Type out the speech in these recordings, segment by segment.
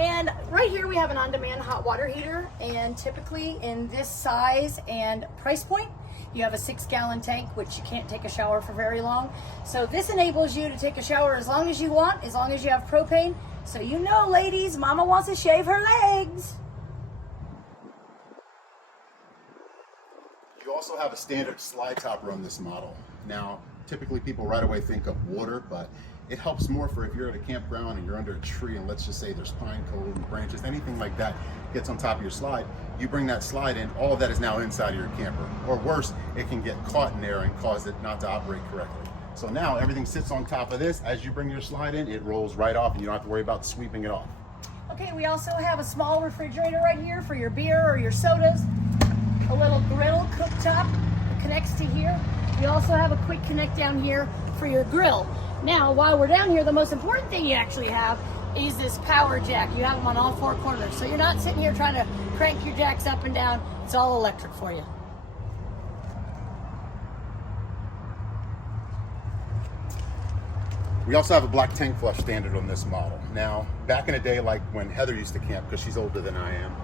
And right here we have an on-demand hot water heater, and typically in this size and price point, you have a 6-gallon tank, which you can't take a shower for very long. So this enables you to take a shower as long as you want, as long as you have propane. So you know, ladies, mama wants to shave her legs. You also have a standard slide topper on this model. Now, typically people right away think of water, but it helps more for if you're at a campground and you're under a tree and let's just say there's pine cones and branches, anything like that gets on top of your slide. You bring that slide in, all of that is now inside of your camper. Or worse, it can get caught in there and cause it not to operate correctly. So now everything sits on top of this. As you bring your slide in, it rolls right off and you don't have to worry about sweeping it off. Okay, we also have a small refrigerator right here for your beer or your sodas. A little griddle cooktop connects to here. We also have a quick connect down here for your grill. Now, while we're down here, the most important thing you actually have is this power jack. You have them on all 4 corners. So you're not sitting here trying to crank your jacks up and down. It's all electric for you. We also have a black tank flush standard on this model. Now, back in the day, like when Heather used to camp, because she's older than I am,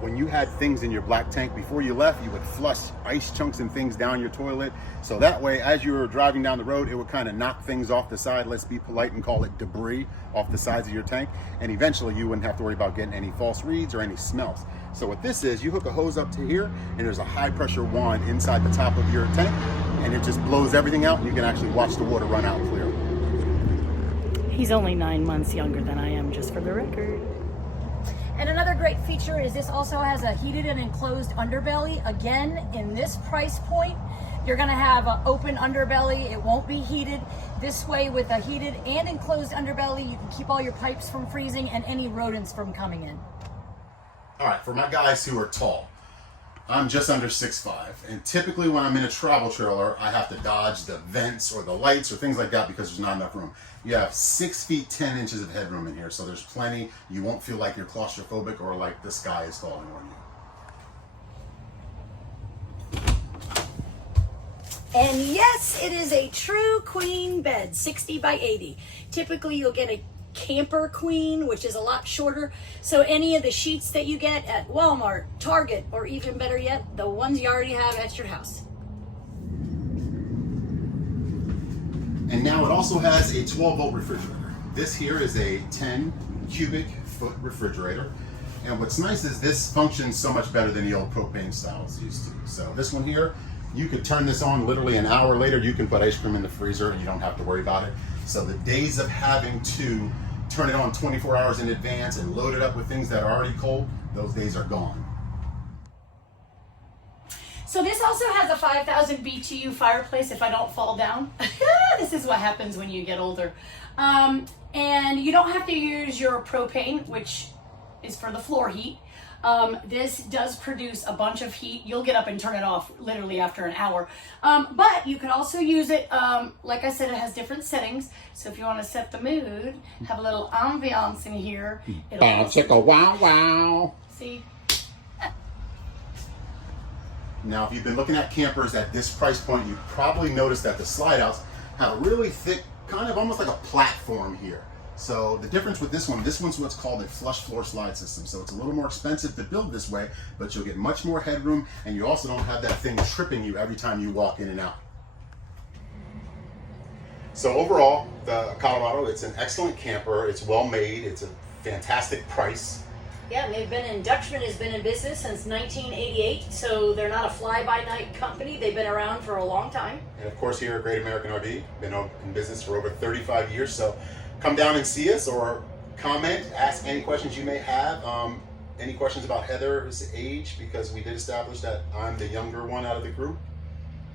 when you had things in your black tank, before you left, you would flush ice chunks and things down your toilet. So that way, as you were driving down the road, it would kind of knock things off the side, let's be polite and call it debris, off the sides of your tank. And eventually you wouldn't have to worry about getting any false reads or any smells. So what this is, you hook a hose up to here and there's a high pressure wand inside the top of your tank and it just blows everything out and you can actually watch the water run out clear. He's only 9 months younger than I am, just for the record. And another great feature is this also has a heated and enclosed underbelly. Again, in this price point, you're gonna have an open underbelly. It won't be heated. This way, with a heated and enclosed underbelly, you can keep all your pipes from freezing and any rodents from coming in. All right, for my guys who are tall, I'm just under 6'5", and typically when I'm in a travel trailer, I have to dodge the vents or the lights or things like that because there's not enough room. You have 6 feet 10 inches of headroom in here, so there's plenty. You won't feel like you're claustrophobic or like the sky is falling on you. And yes, it is a true queen bed, 60 by 80. Typically, you'll get a camper queen, which is a lot shorter. So any of the sheets that you get at Walmart, Target, or even better yet, the ones you already have at your house. And now it also has a 12-volt refrigerator. This here is a 10 cubic foot refrigerator. And what's nice is this functions so much better than the old propane styles used to. So this one here, you could turn this on literally an hour later. You can put ice cream in the freezer and you don't have to worry about it. So the days of having to turn it on 24 hours in advance and load it up with things that are already cold, those days are gone. So this also has a 5,000 BTU fireplace if I don't fall down. This is what happens when you get older. And you don't have to use your propane, which is for the floor heat. This does produce a bunch of heat. You'll get up and turn it off literally after an hour. But you can also use it, like I said, it has different settings. So if you want to set the mood, have a little ambiance in here. Chicka wow wow. See? Now, if you've been looking at campers at this price point, you've probably noticed that the slide outs have a really thick, kind of almost like a platform here. So the difference with this one's what's called a flush floor slide system. So it's a little more expensive to build this way, but you'll get much more headroom and you also don't have that thing tripping you every time you walk in and out. So overall, the Colorado, it's an excellent camper. It's well made. It's a fantastic price. Yeah, Dutchman has been in business since 1988, so they're not a fly-by-night company. They've been around for a long time. And of course here at Great American RV, been in business for over 35 years. So come down and see us or comment, ask any questions you may have. Any questions about Heather's age, because we did establish that I'm the younger one out of the group,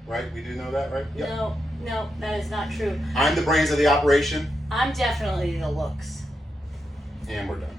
right? We do know that, right? Yep. No, that is not true. I'm the brains of the operation. I'm definitely the looks. And we're done.